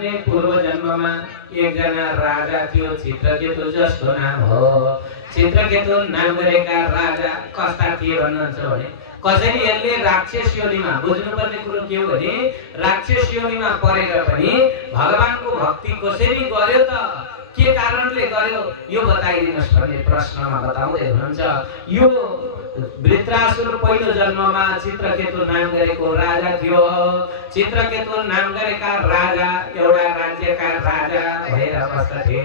भन्ने पूर्व जन्ममा एकजना राजा थियो चित्रकेतु जसको नाम हो। चित्रकेतु नाम गरेका राजा कस्ता थिए भन्नुहुन्छ भने कसरी यसले राक्षस योनिमा बुझ्नुपर्ने कुरो के हो भने राक्षस योनिमा परेर पनि भगवानको भक्ति कसरी गर्यो त के कारणले गर्यो यो बताइदिनुस् भन्ने प्रश्नमा बताउँदै हुनुहुन्छ। यो वृत्रासुर पहिलो जन्ममा चित्रकेतु नाम गरेको राजा थियो। चित्रकेतु नाम गरेका राजा एउटा राज्यका राजा भएर बस्दथे।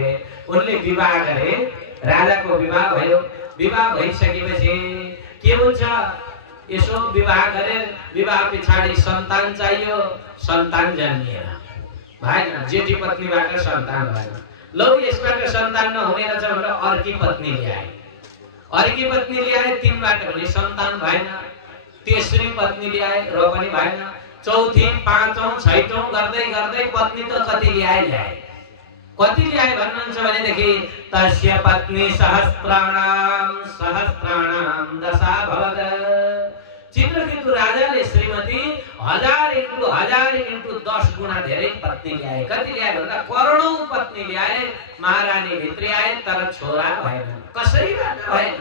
उनले विवाह गरे, राजाको विवाह भयो। विवाह भइसकेपछि के हुन्छ, यसो विवाह गरे, विवाह पछाडि सन्तान चाहियो, सन्तान जन्मिएन, भएन। जेठी पत्नीबाट सन्तान भएन। लौ यसबाट सन्तान नहुने रहेछ भनेर अर्की पत्नी ल्याए। अर्की पत्नी ल्याए, तिनबाट पनि सन्तान भएन। तेस्री पत्नी ल्याए र पनि भएन। चौथी, पाँचौं, छैटौं गर्दै गर्दै पत्नी त कति ल्याए। कति ल्याए भन्नुहुन्छ भनेदेखि तस्य पत्नी सहस्राणाम सहस्राणाम दशा भवद। चित्रकेतु राजाले श्रीमती 1000 गुणा धेरै पत्नी ल्याए। कति ल्याए भन्दा करोडौं पत्नी ल्याए, महारानी भित्री आए, तर छोरा भएन, कसैबाट भएन।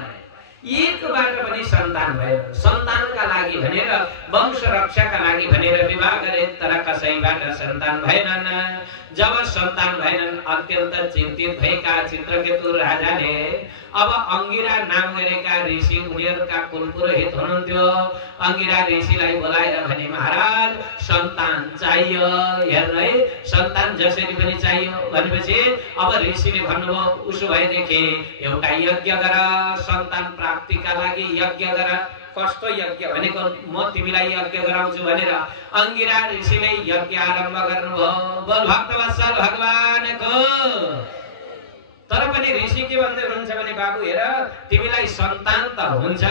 एकबाट पनि सन्तान भएन। सन्तानका लागि भनेर, वंश रक्षाका लागि भनेर विवाह गरे, तर कसैबाट सन्तान भएनन्। जब सन्तान भएनन् अत्यन्त चिन्तित भएका चित्रकेतु राजाले अब अंगिरा नाम गरेका ऋषि उनीहरूका कुलपुरोहित हुनुहुन्थ्यो। अंगिरा ऋषिलाई बोलाएर भने महाराज सन्तान चाहियो, हेर्नु है, सन्तान जसरी पनि चाहियो भनेपछि अब ऋषिले भन्नुभयो उसो भएदेखि एउटा यज्ञ गर, सन्तान प्राप्तिका लागि यज्ञ गर। कस्तो यज्ञ भनेको म तिमीलाई यज्ञ गराउँछु भनेर अंगिरा ऋषिले यज्ञ आरम्भ गर्नुभयो। बोल भक्तवत्सल भगवानको। तर पनि ऋषि के भन्दै हुनुहुन्छ भने बाबु हेर, तिमीलाई सन्तान त हुन्छ,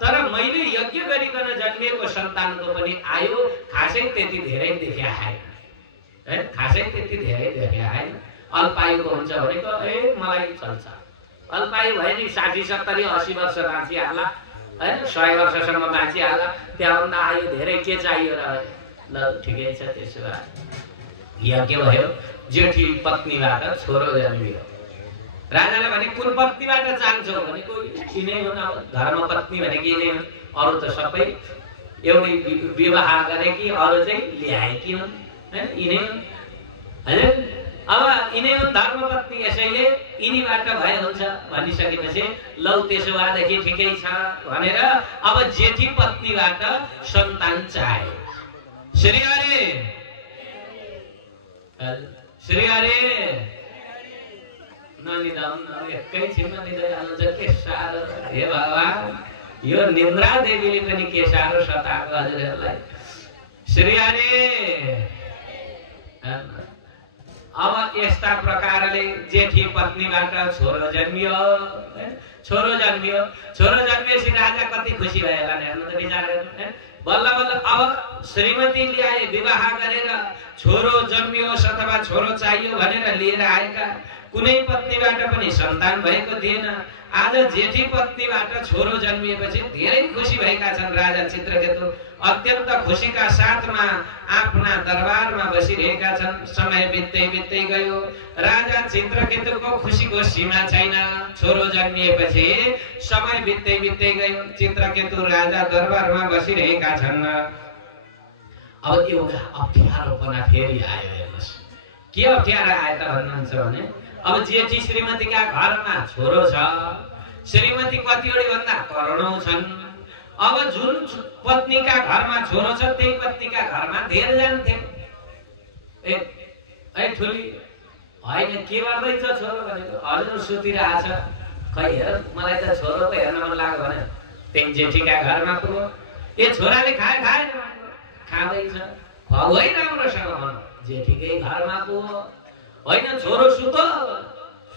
तर मैले यज्ञ गरिकन जन्मिएको सन्तानको पनि आयु खासै त्यति धेरै देखिया हैन, खासै त्यति धेरै देखिया हैन। अल्पायुको हुन्छ भनेको मलाई चल्छ। अल्पायु भयो नि 60, 70, 80 वर्ष बाँचिहाल्ला हैन, 100 वर्षसम्म बाँचिहाल्ला, त्यहाँभन्दा आयु धेरै के चाहियो र। ल ठिकै छ, त्यसो भए यज्ञ भयो। जेठी पत्नीबाट छोरो जन्मियो। राजाले भने कुन पत्नीबाट चाहन्छौ भनेको यिनै हुन्, अब धर्म पत्नी भनेको यिनै हुन्, अरू त सबै एउटै विवाह गरे कि अरू चाहिँ ल्याए कि हुन्, हैन, यिनै हुन् हैन। अब यिनै हुन् धर्म पत्नी, यसैले यिनीबाट भए हुन्छ भनिसकेपछि लौ त्यसो भएदेखि ठिकै छ भनेर अब जेठी पत्नीबाट सन्तान चाहे। श्री हरि श्री हरि ननिदाउन एकैछिनमा निदाइ हाल्नुहुन्छ। के साह्रो, हे भगवान, यो निन्द्रा देवीले पनि के साह्रो सताएको हजुरहरूलाई। श्री हरि। अब यस्ता प्रकारले जेठी पत्नीबाट छोरो जन्मियो। छोरो जन्मिएपछि राजा कति खुसी भयो होला हेर्नु त विचार गर्नु। बल्ल बल्ल अब श्रीमती ल्याए, विवाह गरेर छोरो जन्मियोस् अथवा छोरो चाहियो भनेर लिएर आएका, कुनै पत्नीबाट पनि सन्तान भएको थिएन। आज जेठी पत्नीबाट छोरो जन्मिएपछि धेरै खुसी भएका छन् राजा चित्रकेतु। अत्यन्त खुसीका साथमा आफ्ना दरबारमा बसिरहेका छन्। समय बित्दै गयो। राजा चित्रकेतुको खुसीको सीमा छैन। छोरो जन्मिएपछि समय बित्दै गयो। चित्रकेतु राजा दरबारमा बसिरहेका छन्। अब एउटा अप्ठ्यारोपना फेरि आयो। हेर्नुहोस् के अप्ठ्यारो आयो त भन्नुहुन्छ भने अब जेठी श्रीमतीका घरमा छोरो छ। श्रीमती कतिवटा भन्दा करोडौं छन्। अब जुन पत्नीका घरमा छोरो छ त्यही पत्नीका घरमा धेर जान्थे। ए ठुली होइन के गर्दैछ छोरो भनेको, हजुर सुतिरहेछ। खै हेर मलाई त छोरो पो हेर्न मन लाग्यो भने त्यही जेठीका घरमा पुग्यो। ए छोराले खाएन खाँदैछ, खुवाउ है राम्रोसँग भन। जेठीकै घरमा पुग्यो। होइन छोरो सुतो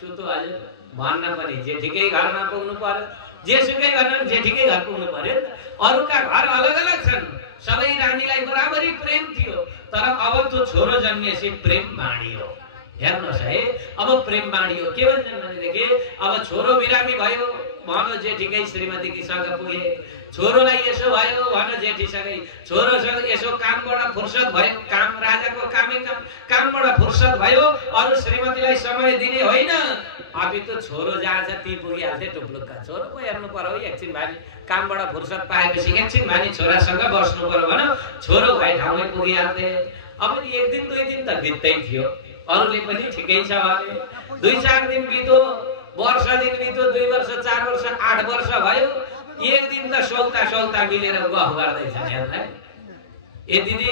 हजुर भन्न पनि जेठीकै घरमा पुग्नु पर्यो। जेसुकै गर्न जेठीकै घर पुग्नु पर्यो। अरूका घर अलग अलग छन्। सबै रानीलाई बराबरी प्रेम थियो, तर अब त्यो छोरो जन्मिएपछि प्रेम बाँडियो। हेर्नुहोस् है, अब प्रेम बाँडियो। के भन्छन् भनेदेखि अब छोरो बिरामी भयो, भन जेठीकै श्रीमतीसँग पुगे, छोरोलाई यसो भयो भन जेठीसँगै, छोरोसँग यसो कामबाट फुर्सद भयो, काम राजाको कामै काम, कामबाट फुर्सद भयो, अरू श्रीमतीलाई समय दिने होइन। अभी त छोरो जहाँ छ ती पुगिहाल्थे टुप्लुक्का। छोरो पो हेर्नु पर्यो एकछिन भानी, कामबाट फुर्सद पाएपछि एकछिन भानी छोरासँग बस्नु पर्यो भन छोरो भाइ ठाउँमै पुगिहाल्थे। अब एक दिन दुई दिन त बित्दै थियो, अरूले पनि ठिकै छ भने 2-4 दिन बित्यो, वर्ष दिन बित्यो, 2 वर्ष 4 वर्ष 8 वर्ष भयो। एक दिन त सौता मिलेर गफ गर्दैछ हेर्दै, ए दिदी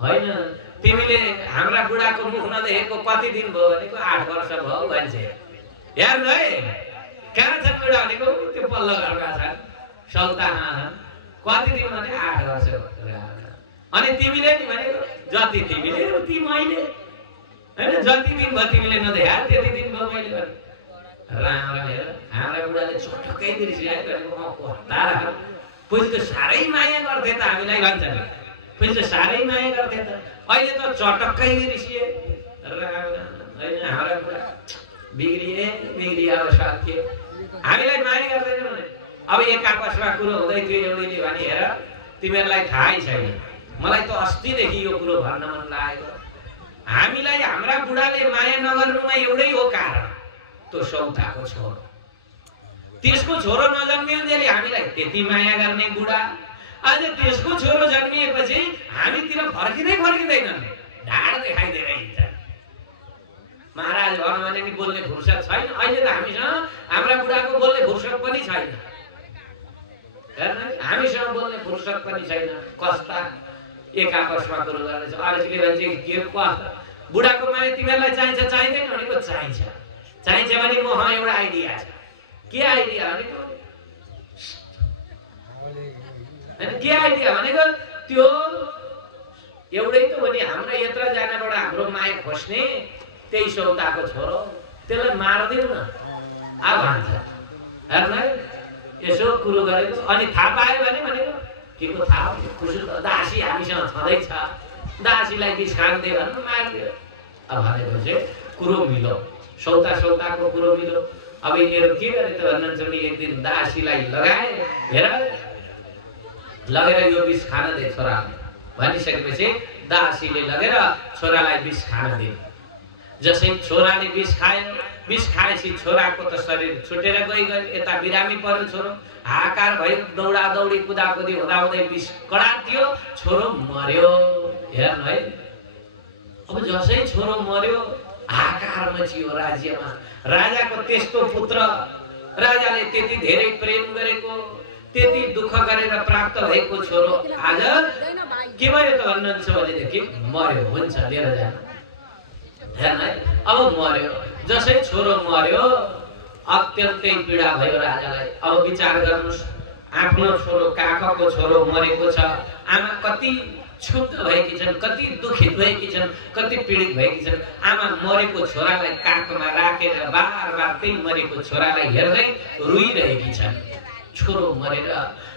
होइन तिमीले हाम्रा बुढाको मुख नदेखेको कति दिन भयो भनेको 8 वर्ष भयो भन्छ। हेर्नु है कहाँ छ बुढा भनेको त्यो पल्लो घरका छ सौता कति दिन भने 8 वर्ष भयो। अनि तिमीले नि भनेको जति तिमीले उति मैले हैन, जति दिन भयो तिमीले नदेखा त्यति दिन भयो मैले भने। राम हेर हाम्रा बुढाले चटक्कै बिर्सिआयो भनेको म कता पछि त साह्रै माया गर्थे त हामीलाई भन्छ नि, पछि त साह्रै माया गर्थे त, अहिले त चटक्कै बिर्सिए। होइन हाम्रा बुढा बिग्रिए अब साथी हामीलाई माया गर्दैन भने। अब एक आपसमा कुरो हुँदै थियो, एउटैले भने हेर तिमीहरूलाई थाहै छैन, मलाई त अस्तिदेखि यो कुरो भन्न मन लागेको, हामीलाई हाम्रा बुढाले माया नगर्नुमा एउटै हो कारण, त्यो सौताको छोरो। त्यसको छोरो नजन्मिएले हामीलाई त्यति माया गर्ने बुढा, आज त्यसको छोरो जन्मिएपछि हामीतिर फर्किँदैनन्, ढाड देखाइदिएर हिँड्छ। महाराज भन्नु भने नि बोल्ने फुर्सद छैन अहिले त हामीसँग, हाम्रा बुढाको बोल्ने फुर्सद पनि छैन, हेर्नु हामीसँग बोल्ने फुर्सद पनि छैन। कस्ता एक आपसमा कुरो गर्दैछ। अरूले भन्छ के कस्ता बुढाको माया तिमीहरूलाई चाहिन्छ चाहिँदैन भनेको चाहिन्छ, चाहिन्छ भने मसँग एउटा आइडिया छ। के आइडिया भनेको के आइडिया भनेको त्यो एउटै त हो नि, हाम्रो यत्र जानबाट हाम्रो माया खोज्ने त्यही सौताको छोरो, त्यसलाई मार्दिउ न आ भन्छ। हेर्नु यसो कुरो गरेको अनि थाहा पायो भने भनेको के को थाहा दासी हामीसँग छँदैछ, दासीलाई बिस खाँदै भन्नु मारिदियो। अब भनेको चाहिँ कुरो मिलो, सौताको कुरो मिलो। अब यिनीहरू के गरे त भन्नुहुन्छ भने एक दिन दासीलाई लगाए, हेर लगेर यो बिस खान दे छोरा भनिसकेपछि दासीले लगेर छोरालाई बिस खान दिए। जसै छोराले बिस खायो, बिस खाएपछि छोराको त शरीर छुटेर गयो, यता बिरामी पर्यो, छोरो हाहाकार भयो, दौडा दौडी कुदाकुदी हुँदाहुँदै बिस कडा थियो, छोरो मर्यो। हेर्नु है अब जसै छोरो मर्यो हाहाकार मचियो राज्यमा। राजाको त्यस्तो पुत्र, राजाले त्यति धेरै प्रेम गरेको, त्यति दुःख गरेर प्राप्त भएको छोरो आज के भयो त भन्नुहुन्छ भनेदेखि मर्यो। हुन्छ लिएर जानु, हेर्नु है अब मर्यो। जसै छोरो मर्यो अत्यन्तै पीडा भयो राजालाई। अब विचार गर्नुहोस्, आफ्नो छोरो काखको छोरो मरेको छ, आमा कति क्षुब्ध भएकी छन्, कति दुखित भएकी छन्, कति पीडित भएकी छन्। आमा मरेको छोरालाई काखमा राखेर बार बार त्यही मरेको छोरालाई हेर्दै रोइरहेकी छन्। छोरो मरेर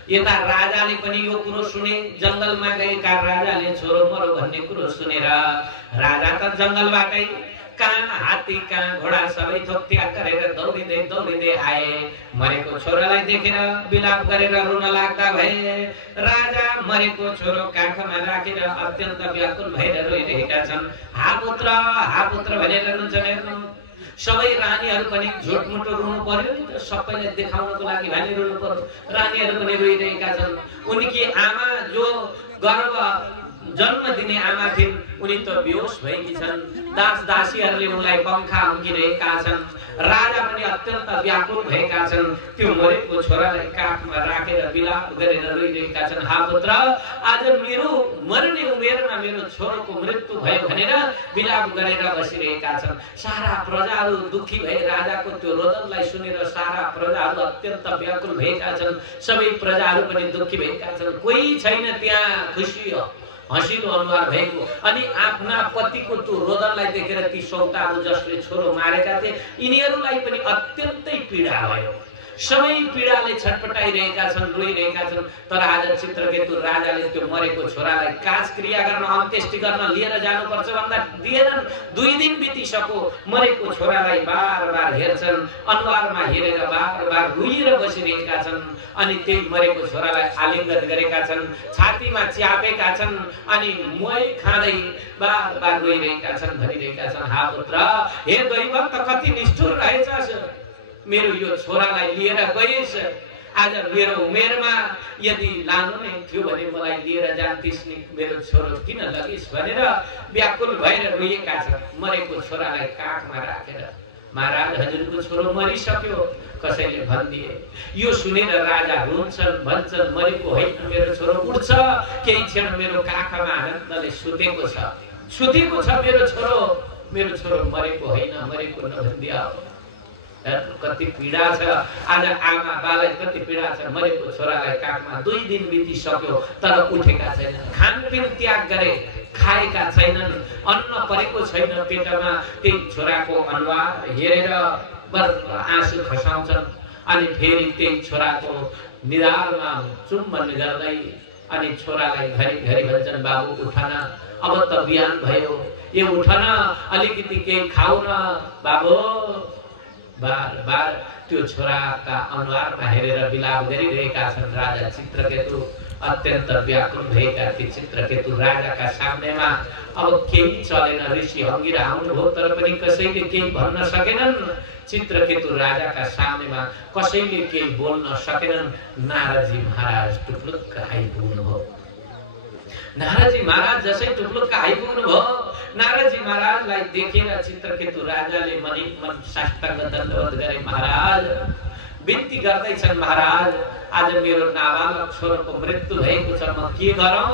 यता राजाले पनि यो कुरो सुने, जंगलमा गएका राजाले छोरो मरो भन्ने कुरो सुनेर राजा त जंगलबाटै कहाँ हात्ती कहाँ घोडा सबै थोक त्याग गरेर दौडिँदै आए। मरेको छोरालाई देखेर विलाप गरेर रुन लाग्दा भए। राजा मरेको छोरो काखमा राखेर अत्यन्त व्याकुल भएर रोइरहेका छन्। हा पुत्र भनेर रुन्छन्। हेर्नु सबै रानीहरू पनि झुटमुटो रुनु पर्यो नि त, सबैले देखाउनको लागि भने रुनु पर्यो। रानीहरू पनि रोइरहेका छन्। उनकी आमा जो गर्भ जन्म दिने आमा थिइन् उनी त बेहोस भएकी छन्। दास दासीहरूले उनलाई पंखा उम्किरहेका छन्। राजा पनि अत्यन्त व्याकुल भएका छन्। त्यो मरेको छोरालाई काखमा राखेर विलाप गरेर रोइरहेका छन्। हा पुत्र, आज मेरो मर्ने उमेरमा मेरो छोरोको मृत्यु भयो भनेर विलाप गरेर बसिरहेका छन्। सारा प्रजाहरू दुखी भए राजाको त्यो रोदनलाई सुनेर सारा प्रजाहरू अत्यन्त व्याकुल भएका छन्। सबै प्रजाहरू पनि दुखी भएका छन्। कोही छैन त्यहाँ खुसी हँसिलो अनुहार भएको। अनि आफ्ना पतिको त्यो रोदनलाई देखेर ती सौताहरू जसले छोरो मारेका थिए यिनीहरूलाई पनि अत्यन्तै पीडा भयो। सबै पीडाले छटपटाइरहेका छन्, रोइरहेका छन्। तर आज चित्रकेतु राजाले त्यो मरेको छोरालाई काज क्रिया गर्न, अन्त्येष्टि गर्न लिएर जानुपर्छ भन्दा दिएनन्। 2 दिन बितिसक्यो, मरेको छोरालाई बार-बार हेर्छन्, अनुहारमा हेरेर बार-बार रोइएर बसिरहेका छन्। अनि त्यही मरेको छोरालाई आलिङ्गन गरेका छन्, छातीमा च्यापेका छन्, अनि मोही खाँदै बार-बार रोइरहेका छन्, भनिरहेका छन्, हा पुत्र, हे दैवत त कति निष्ठुर रहेछस्, मेरो यो छोरालाई लिएर गइस्। आज मेरो उमेरमा यदि लानु नै थियो भने मलाई लिएर जान्थिस् नि, मेरो छोरो किन लगिस् भनेर व्याकुल भएर रोएका छन्। मरेको छोरालाई काखमा राखेर, महाराज हजुरको छोरो मरिसक्यो कसैले भनिदिए। यो सुनेर राजा रुन्छन्, भन्छन्, मरेको होइन मेरो छोरो उठ्छ, केही क्षण मेरो काखमा आनन्दले सुतेको छ मेरो छोरो मरेको होइन, मरेको नभनिदिया। कति पीडा छ आज आमा बालाई, कति पीडा छ। मरेको छोरालाई काखमा 2 दिन बितिसक्यो तर उठेका छैनन्, खानपिन त्याग गरे, खाएका छैनन्, अन्न परेको छैन पेटमा। त्यही छोराको अनुहार हेरेर आँसु खसाउँछन्। अनि फेरि त्यही छोराको निधारमा चुम्बन गर्दै अनि छोरालाई घरिघरि भन्छन्, बाबु उठन, अब त बिहान भयो, यो उठन, अलिकति केही खाऊ न बाबु। बार-बार त्यो छोराका अनुहारमा हेरेर बिलाप गरिरहेका छन्। राजा चित्रकेतु अत्यन्त व्याकुल भएका थिए। चित्रकेतु राजाका सामनेमा अब केही चलेन। ऋषि हङ्गिरा आउनुभयो तर पनि कसैले केही भन्न सकेनन्। चित्रकेतु राजाका सामनेमा कसैले केही बोल्न सकेनन्। नारदजी महाराज टुप्लुक्क आइपुग्नुभयो। नारदजी महाराज जसै टुप्लुक्क आइपुग्नुभयो, नारदजी महाराजलाई देखेर चित्रकेतु राजाले मन साष्टाङ्ग दण्डवत गरे। महाराज बिन्ती गर्दैछन्, महाराज आज मेरो नाबालक छोराको मृत्यु भएको छ, म के गरौँ?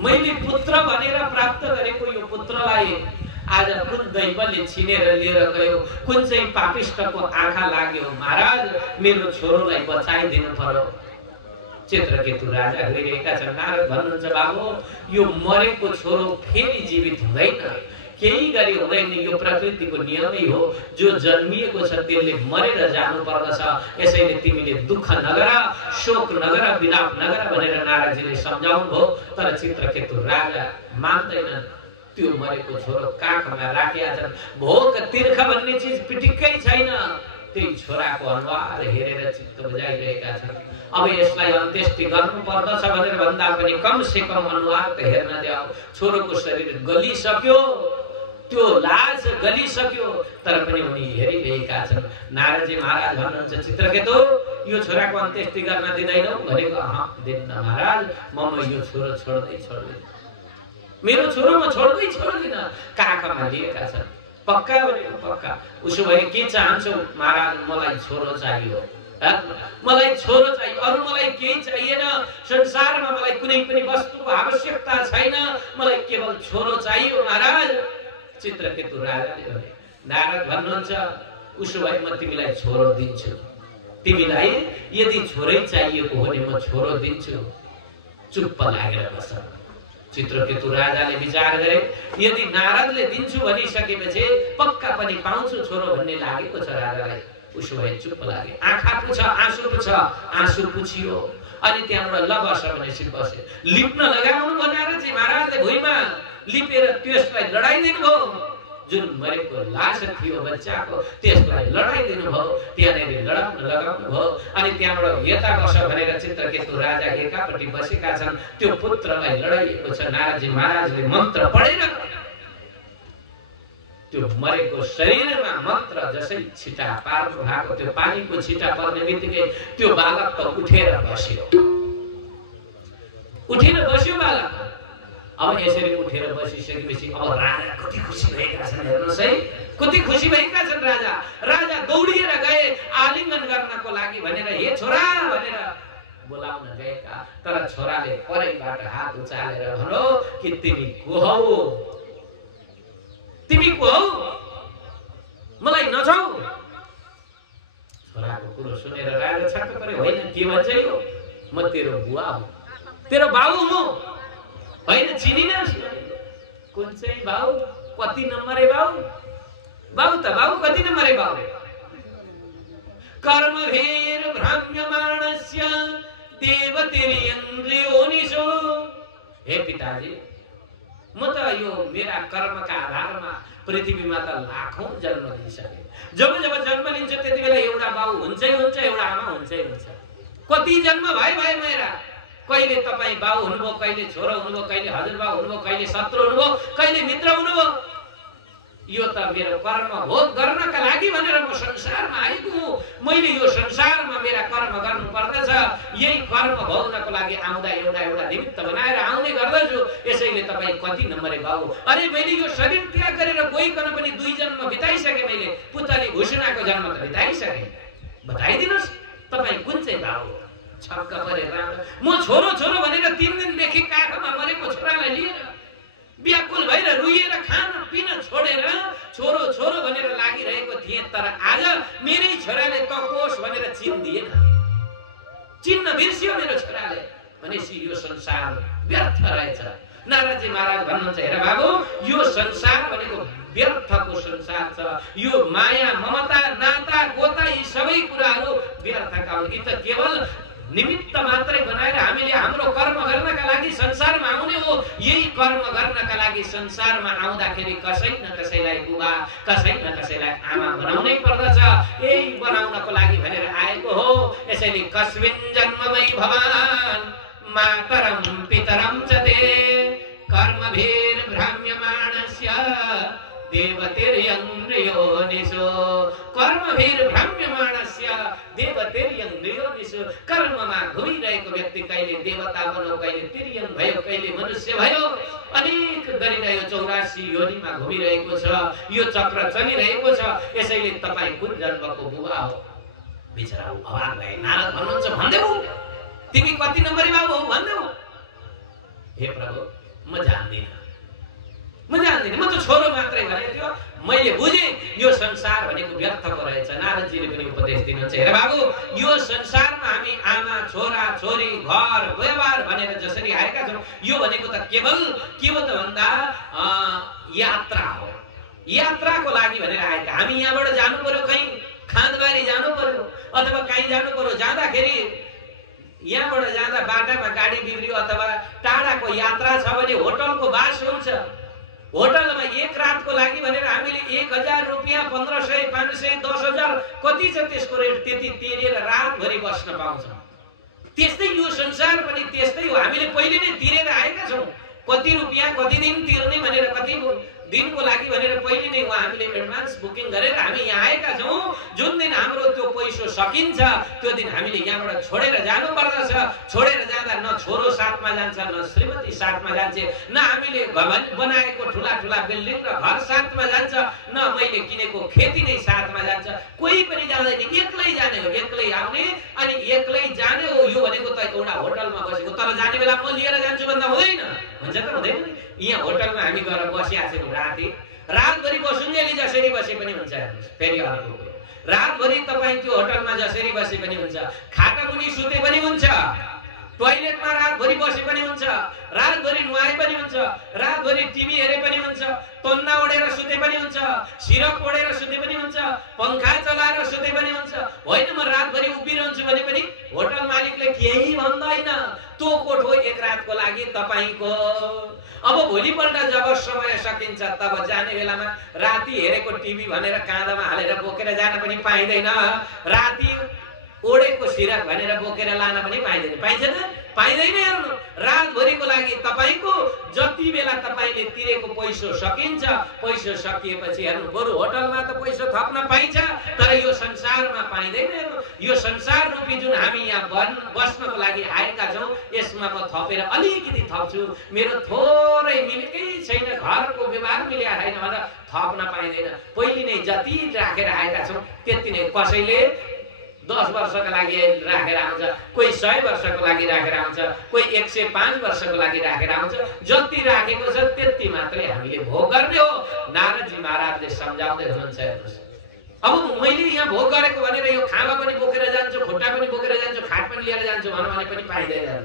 मैले पुत्र भनेर प्राप्त गरेको यो पुत्रलाई आज कुन दैवले छिनेर लिएर गयो, कुन चाहिँ पापिष्टको आँखा लाग्यो। महाराज मेरो छोरोलाई बचाइदिनु पर्यो। चित्रकेतु राजा गइरहेका छन्। नारद भन्नुहुन्छ, बाबु यो मरेको छोरो फेरि जीवित हुँदैन, केही गरी हुँदैन, यो प्रकृतिको नियमै हो। जो जन्मिएको छ त्यसले मरेर जानु पर्दछ। यसैले तिमीले दुःख नगर, शोक नगर, विलाप नगर भनेर नारदजीले सम्झाउनु भयो। तर चित्रकेतु राजा मान्दैनन्। त्यो मरेको छोरो काखमा राखेका छन्। भोक तिर्ख भन्ने चिज पिटिक्कै छैन। त्यही छोराको अनुहार हेरेर चित्त बुझाइरहेका छन्। अब यसलाई अन्त्येष्टि गर्नु पर्दछ भनेर भन्दा पनि कम से कम अनुहार त हेर्न देऊ। छोरोको शरीर गलिसक्यो, त्यो लाज गलिसक्यो, तर पनि उनी हेरिरहेका छन्। नारदजी महाराज भन्नुहुन्छ, चित्रकेतु यो छोराको अन्त्येष्टि गर्न दिँदैनौ भनेको? दिन्न महाराज, म यो छोरो छोड्दैन, मेरो छोरो म छोड्दैन। काखमा लिएका छन्। पक्का भनेको पक्का। उसो भए के चाहन्छौ? महाराज मलाई छोरो चाहियो, मलाई छोरो चाहियो, अरू मलाई केही चाहिएन। संसारमा मलाई कुनै पनि वस्तुको आवश्यकता छैन, मलाई केवल छोरो चाहियो महाराज। चित्रकेतु राजाले भने। नारद भन्नुहुन्छ, उसो भए म तिमीलाई छोरो दिन्छु। तिमीलाई यदि छोरै चाहिएको हो भने म छोरो दिन्छु। चुप्प लागेर बस। चित्रकेतु राजाले विचार गरे, यदि नारदले दिन्छु भनिसकेपछि पक्का पनि पाउँछु छोरो भन्ने लागेको छ राजालाई। उसो भए चुप्प लागे। आँखा पुछ, आँसु पुछ, आँसु पुछियो। अनि त्यहाँबाट ल बस भनेपछि बसे। लिप्न लगाउनु भनेर चाहिँ महाराजले भुइँमा लिपेर त्यसलाई लडाइदिनु भयो। जुन मरेको लास थियो बच्चाको, त्यसलाई लडाइदिनु भयो। त्यहाँनिर लडाउन लगाउनु भयो। अनि त्यहाँबाट यता बस भनेर चित्रकेतु राजा एकापट्टि बसेका छन्। त्यो पुत्रलाई लडाइएको छ। नारदजी महाराजले मन्त्र पढेर त्यो मरेको शरीरमा मन्त्र जसै छिटा पार्नु भएको, त्यो पानीको छिटा पर्ने बित्तिकै त्यो बालक त उठेर बस्यो। बालक। अब यसरी उठेर बसिसकेपछि अब राजा कति खुसी भएका छन्। हेर्नुहोस् है, कति खुसी भएका छन् राजा। राजा दौडिएर गए आलिङ्गन गर्नको लागि भनेर, हे छोरा भनेर बोलाउन गएका। तर छोराले परैबाट हात उचालेर भन्यो कि तिमी को हौ? तिमी को हौ? मलाई नछौ। छोराको कुरो सुनेर राजा छक्क परे। होइन, के भन्छ यो? म तेरो बुवा हुँ, तेरो बाबु हुँ। होइन, चिनिनस्? कुन चाहिँ बाबु? कति नम्बरे बाबु? बाबु त बाबु, कति नम्बरे बाबु? कर्मभिर भ्राम्यमाणस्य देवतिर्यन्द्रियोनिषु। हे पिताजी, म त यो मेरा कर्मका आधारमा पृथ्वीमा त लाखौं जन्म लिइसके। जब जब जन्म लिन्छ त्यति बेला एउटा बाउ हुन्छै हुन्छ, एउटा आमा हुन्छै हुन्छ। कति जन्म भए मेरा, कहिले तपाई बाउ हुनुभयो, कहिले छोरो हुनुभयो, कहिले हजुरबा हुनुभयो, कहिले शत्रु हुनुभयो, कहिले मित्र हुनुभयो। यो त मेरो कर्म भोग गर्नका लागि भनेर म संसारमा आएको हुँ। मैले यो संसारमा मेरा कर्म गर्नु पर्दछ। यही कर्म भोग्नको लागि आउँदा एउटा निमित्त बनाएर आउने गर्दछु। यसैले तपाई कति नम्बरे बाउ? अरे मैले यो शरीर त्याग गरेर गइकन पनि 2 जन्म बिताइसके। मैले पुतली भूषणाको जन्म त बिताइसके। बताइदिनुस् तपाई कुन चाहिँ बाउ हो? छक्क परेर म छोरो भनेर 3 दिनदेखि काखमा मरेको छोरालाई लिएर व्याकुल भएर रुइएर खान पिन छोडेर छोरो भनेर लागिरहेको थिए। तर आज मेरै छोराले तकोस भनेर चिन्दिएन, चिन्न बिर्सियो मेरो छोराले। भनेपछि यो संसार व्यर्थ रहेछ। नारदजी महाराज भन्नुहुन्छ, हेर बाबु, यो संसार भनेको व्यर्थको संसार छ। यो माया ममता नाता गोता यी सबै कुराहरू व्यर्थका हुन्। यी त केवल निमित्त मात्रै बनाएर हामीले हाम्रो कर्म गर्नका लागि संसारमा आउने हो। यही कर्म गर्नका लागि संसारमा आउँदाखेरि कसै न कसैलाई बुबा, कसै न कसैलाई आमा बनाउनै पर्दछ। यही बनाउनको लागि भनेर आएको हो। यसैले कस्मिन् जन्ममै भवान् मातरं पितरं च ते कर्मभिर भ्राम्यमाणस्य देवतिर्यन्द्रियोनिषु। कर्मभिर भ्राम्यमाणस्य देवतिर्यन्द्रियोनिषु। कर्ममा घुमिरहेको व्यक्ति कहिले देवता बन्यो, कहिले तिर्यन भयो, कहिले मनुष्य भयो। अनेक गरिरहेको 84 योनिमा घुमिरहेको छ। यो चक्र चलिरहेको छ। यसैले तपाई कुन जन्मको बुबा हो? बिचरा अभाग भए। नारद भन्नुहुन्छ, भन्देऊ तिमी कति नम्बरी बाबु हौ भन्देऊ। हे प्रभु, म जान्दिन, म त छोरो मात्रै भनेको थियो। मैले बुझे यो संसार भनेको व्यर्थको रहेछ। नारदजीले पनि उपदेश दिनुहुन्छ, हेर बाबु, यो संसारमा हामी आमा छोरा छोरी घर व्यवहार भनेर जसरी आएका छौँ, यो भनेको त केवल के हो त भन्दा यात्रा हो। यात्राको लागि भनेर आएका। हामी यहाँबाट जानु पर्यो, कहीँ खाँदबारी जानु पर्यो अथवा कहीँ जानु पर्यो। जाँदाखेरि यहाँबाट जाँदा बाटामा गाडी बिग्रियो अथवा टाढाको यात्रा छ भने होटलको बास हुन्छ। होटलमा एक रातको लागि भनेर हामीले 1000 रुपैयाँ, 1500, 500, 10,000 कति छ त्यसको रेट, त्यति तिरेर रातभरि बस्न पाउँछौँ। त्यस्तै यो संसार पनि त्यस्तै हो। हामीले पहिले नै तिरेर आएका छौँ। कति रुपैयाँ कति दिन तिर्ने भनेर, कति दिनको लागि भनेर पहिले नै हामीले एडभान्स बुकिङ गरेर हामी यहाँ आएका छौँ। जुन दिन हाम्रो त्यो पैसो सकिन्छ त्यो दिन हामीले यहाँबाट छोडेर जानु पर्दछ। छोडेर जाँदा न छोरो साथमा जान्छ, न श्रीमती साथमा जान्छ, न हामीले बनाएको ठुला बिल्डिङ र घर साथमा जान्छ, न मैले किनेको खेती नै साथमा जान्छ। कोही पनि जाँदैन, एक्लै जाने हो, एक्लै आउने अनि एक्लै जाने हो। यो भनेको त एउटा होटलमा बसेको। तर जाने बेला म लिएर जान्छु भन्दा हुँदैन, भन्छ त हुँदैन। यहाँ होटलमा हामी गएर बसिआएको छौँ। रातभरि बसुन्जेली जसरी बसे पनि हुन्छ। फेरि अर्को रातभरि तपाईँ त्यो होटलमा जसरी बसे पनि हुन्छ। खाटा मुनि सुते पनि हुन्छ। टोयलेटमा रातभरि बसे पनि हुन्छ। रातभरि नुहाए पनि हुन्छ। रातभरि टिभी हेरे पनि हुन्छ। तन्ना ओढेर सुते पनि हुन्छ। सिरक ओढेर सुते पनि हुन्छ। पंखा चलाएर सुते पनि हुन्छ। होइन म रातभरि उभिरहन्छु भने पनि होटल मालिकले केही भन्दैन। त्यो कोठो एक रातको लागि तपाईको। अब भोलिपल्ट जब समय सकिन्छ तब जाने बेलामा राति हेरेको टिभी भनेर काँधमा हालेर बोकेर जान पनि पाइँदैन। राति ओडेको सिरक भनेर बोकेर लान पनि पाइँदैन। पाइन्छ त? पाइँदैन। हेर्नु, रातभरिको लागि तपाईको जति बेला तपाईले तिरेको पैसो सकिन्छ, पैसो सकिएपछि हेर्नु, बरु होटलमा त पैसो थप्न पाइन्छ, तर यो संसारमा पाइँदैन। हेर्नु, यो संसार रूपी जुन हामी यहाँ बस्नको लागि आएका छौँ, यसमा म थपेर अलिकति थप्छु। मेरो थोरै मिलेकै छैन, घरको व्यवहार मिलेको छैन भनेर थप्न पाइँदैन। पहिले नै जति राखेर आएका छौँ त्यति नै। कसैले 10 वर्षको लागि राखेर आउँछ, कोही 100 वर्षको लागि राखेर आउँछ, कोही 105 वर्षको लागि राखेर आउँछ। जति राखेको छ त्यति मात्रै हामीले भोग गर्ने हो। नारदजी महाराजले सम्झाउँदै हुनुहुन्छ, हेर्नुहोस्, अब मैले यहाँ भोग गरेको भनेर यो खामा पनि बोकेर जान्छु, खुट्टा पनि बोकेर जान्छु, खाट पनि लिएर जान्छु भने पनि पाइँदैन।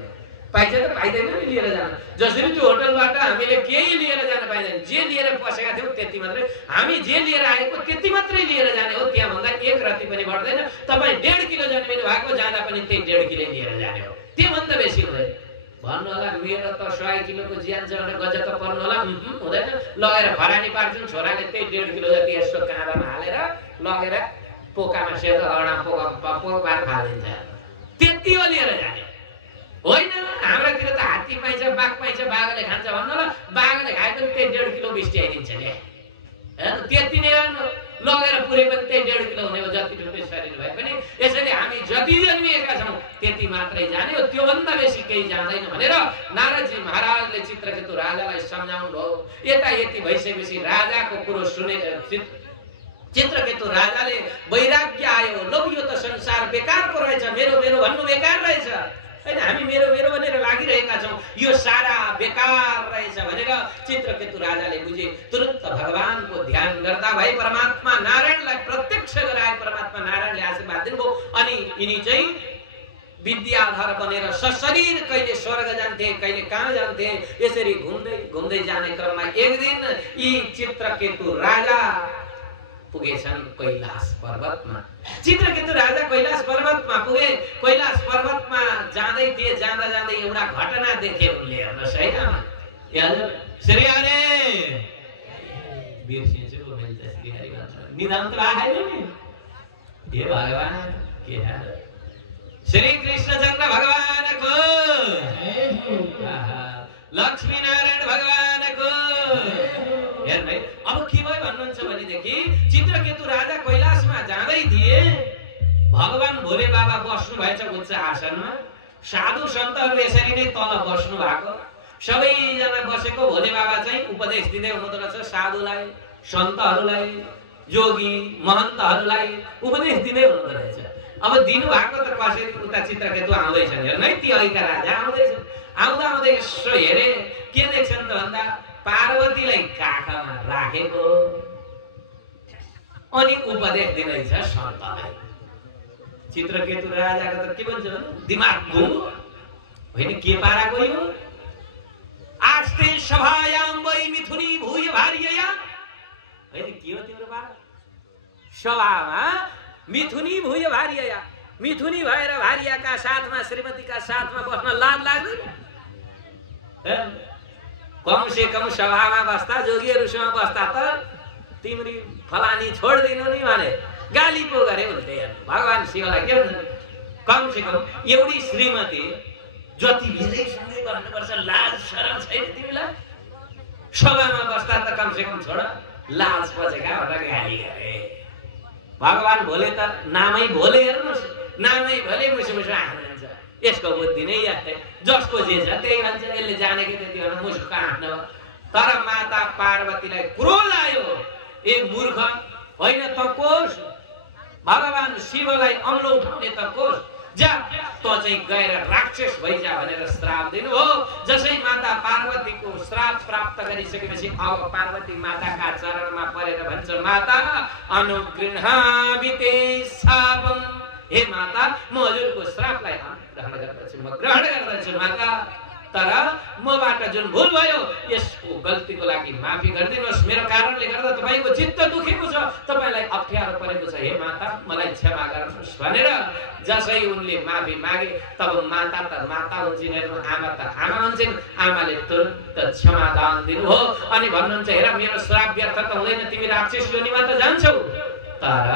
पाइन्छ त? पाइँदैन नि लिएर जान। जसरी त्यो होटलबाट हामीले केही लिएर जान पाइँदैन। जे लिएर बसेका थियौँ त्यति मात्रै, हामी जे लिएर आएको त्यति मात्रै लिएर जाने हो। त्यहाँभन्दा एक रति पनि बढ्दैन। तपाईँ 1.5 किलो जन्मिनु भएको, जाँदा पनि त्यही 1.5 किलो लिएर जाने हो, त्योभन्दा बेसी हुँदैन। भन्नु होला मेरो त 100 किलोको ज्यान छ भने गजब त पर्नु होला, हुँदैन। लगेर खरानी पार्छन्, छोराले त्यही 1.5 किलो जति यसो काँडामा हालेर लगेर पोकामा सेतो अडा पोका फालिदिन्छ। त्यति हो लिएर जाने होइन। हाम्रातिर त हात्ती पाइन्छ, बाघ पाइन्छ, बाघले खान्छ भन्नु होला, बाघले खाए पनि त्यही 1.5 किलो बिस्टी आइदिन्छ नि। त्यति नै लगेर पुरै पनि त्यही 1.5 किलो हुने हो, जति रुपियाँ शरीर भए पनि। यसैले हामी जति जन्मिएका छौँ त्यति मात्रै जाने हो, त्योभन्दा बेसी केही जाँदैन भनेर नारदजी महाराजले चित्रकेतु राजालाई सम्झाउनु भयो। यता यति भइसकेपछि राजाको कुरो सुने चित्रकेतु राजाले वैराग्य आयो। लौ यो त संसार बेकारको रहेछ, मेरो मेरो भन्नु बेकार रहेछ होइन। हामी मेरो मेरो भनेर लागिरहेका छौँ, यो सारा बेकार रहेछ भनेर चित्रकेतु राजाले बुझे। तुरन्त भगवानको ध्यान गर्दा भए परमात्मा नारायणलाई प्रत्यक्ष गराए। परमात्मा नारायणले आशीर्वाद दिनुभयो। अनि यिनी चाहिँ विद्याधर बनेर सशरीर कहिले स्वर्ग जान्थे, कहिले कहाँ जान्थे। यसरी घुम्दै घुम्दै जाने क्रममा एक दिन यी चित्रकेतु राजा पुगेछन् कैलाश पर्वतमा। चित्रकेतु राजा कैलाश पर्वतमा पुगे। कैलाश पर्वतमा जाँदै थिए, जाँदा जाँदै एउटा घटना देखे उनले। हेर्नुहोस् है, श्री हरे बिर्सिन्छु मैले त श्री हरि भन्छ, निधान त आएन नि। हे भगवान के हाल। श्री कृष्णचन्द्र भगवानको, लक्ष्मी नारायण भगवानको। हेर्नु है, अब के भयो भन्नुहुन्छ भनेदेखि चित्रकेतु राजा कैलाशमा जाँदै थिए। भगवान भोले बाबा बस्नु भएछ उच्च आसनमा। साधु सन्तहरू यसरी नै तल बस्नु भएको। सबैजना बसेको भोले बाबा चाहिँ उपदेश दिँदै हुनुहुँदो रहेछ। साधुलाई, सन्तहरूलाई, जोगी महन्तहरूलाई उपदेश दिँदै हुनुहुँदो रहेछ। अब दिनुभएको त कसरी उता चित्रकेतु आउँदैछन्। हेर्नु है, ती अहिका राजा आउँदैछन्। आउँदा आउँदै यसो हेरे के देख्छन् त भन्दा पार्वतीलाई काखमा राखेको अनि उपदेश दिँदैछ सन्तलाई। चित्रकेतु राजाको त के भन्छ दिमाग घुम होइन, के पाराको यो। आस्ते सभायाम वै मिथुनी भूय भार्यया होइन, के हो तिम्रो पारा। सभामा मिथुनी भूय भार्यया, मिथुनी भएर भार्याका साथमा, श्रीमतीका साथमा बस्न लाज लाग्दैन। कम से कम सभामा बस्दा, जोगीहरूसँग बस्दा त तिम्री फलानी छोड्दिनु नि भने गाली पो गरे उनले। भगवान शिवलाई के भन्छ, कम से कम एउटी श्रीमती जति विजयसँगै गर्नुपर्छ, लाज शरम छैन तिमीलाई। सभामा बस्दा त कम से कम छोड, लाज पछेका भनेर गाली गरे। भगवान भोले त नामै भोले। हेर्नुहोस्, नामै भोले मुसु मुसु हाँस्नुहुन्छ। यसको बुद्धि नै यस्तै, जसको जे छ त्यही भन्छ। यसले जानेको त्यति हो, मुसुक हाँस्नु। तर माता पार्वतीलाई क्रोध आयो। ए मूर्ख होइन त कोस, भगवान शिवलाई अम्लो उठाउने त कोस, जा त चाहिँ गएर राक्षस भइजा भनेर श्राप दिनु हो। जसै माता पार्वतीको श्राप प्राप्त गरिसकेपछि अब पार्वती माताका चरणमा परेर भन्छ, माता अनुगृह्णामि ते शापम। हे माता, म हजुरको श्रापलाई ग्रहण गर्दछु, म ग्रहण गर्दछु माता। तर मबाट जुन भुल भयो यसको गल्तीको लागि माफी गरिदिनुहोस्। मेरो कारणले गर्दा तपाईको चित्त दुखेको छ, तपाईलाई अप्ठ्यारो परेको छ। हे माता, मलाई क्षमा गर्नुहोस् भनेर जसै उनले माफी मागे, तब माता त माता हुन्छन्, आमा त आमा हुन्छन्। आमाले तुरन्त क्षमादान दिनु हो अनि भन्नुहुन्छ, हेर मेरो श्राप व्यर्थ त हुँदैन, तिमी राक्षस योनिमा त जान्छौ। तर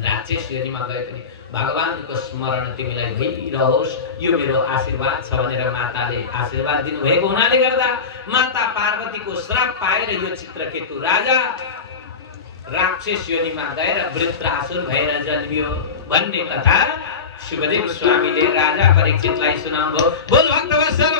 राक्षस योनिमा गए पनि भगवानको स्मरण तिमीलाई भइरहोस्, यो मेरो आशीर्वाद छ भनेर माताले आशीर्वाद दिनुभएको हुनाले गर्दा माता पार्वतीको श्राप पाएर यो चित्रकेतु राजा राक्षस योनिमा गएर वृत्रासुर भएर जन्मियो भन्ने कथा सुखदेव स्वामीले राजा परीक्षितलाई सुनाउनुभयो। बोल भक्तवत्सल